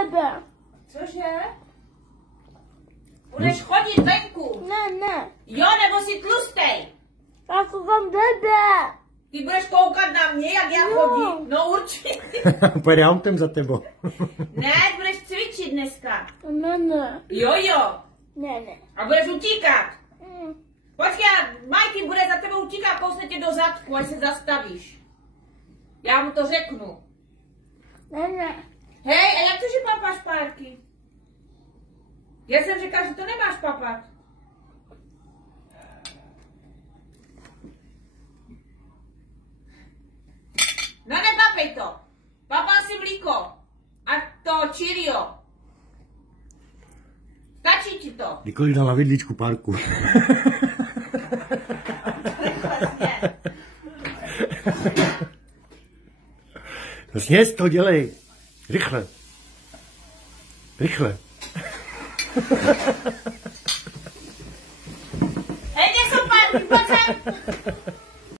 tebe. Cože? Budeš chodit venku. Ne. Jo, nebo jsi tlustej. Já koukám tebe. Ty budeš koukat na mě, jak já chodím? No určitě. Pojede autem za tebou. Ne, budeš cvičit dneska. Ne. Jo. Ne. A budeš utíkat. Počkej, Majky bude za tebou utíkat, kousne tě do zadku, až se zastavíš. Já mu to řeknu. Ne. Hej, a jak to, že papáš párky? Já jsem říkal, že to nemáš papat. No nepapej to. Papal si mlíko. A to Cheerio. Stačí ti to. Nikoliv dal na vidličku párku. No sněz to dělej. Rychle. Hej, kde jsou párky, pojď sem.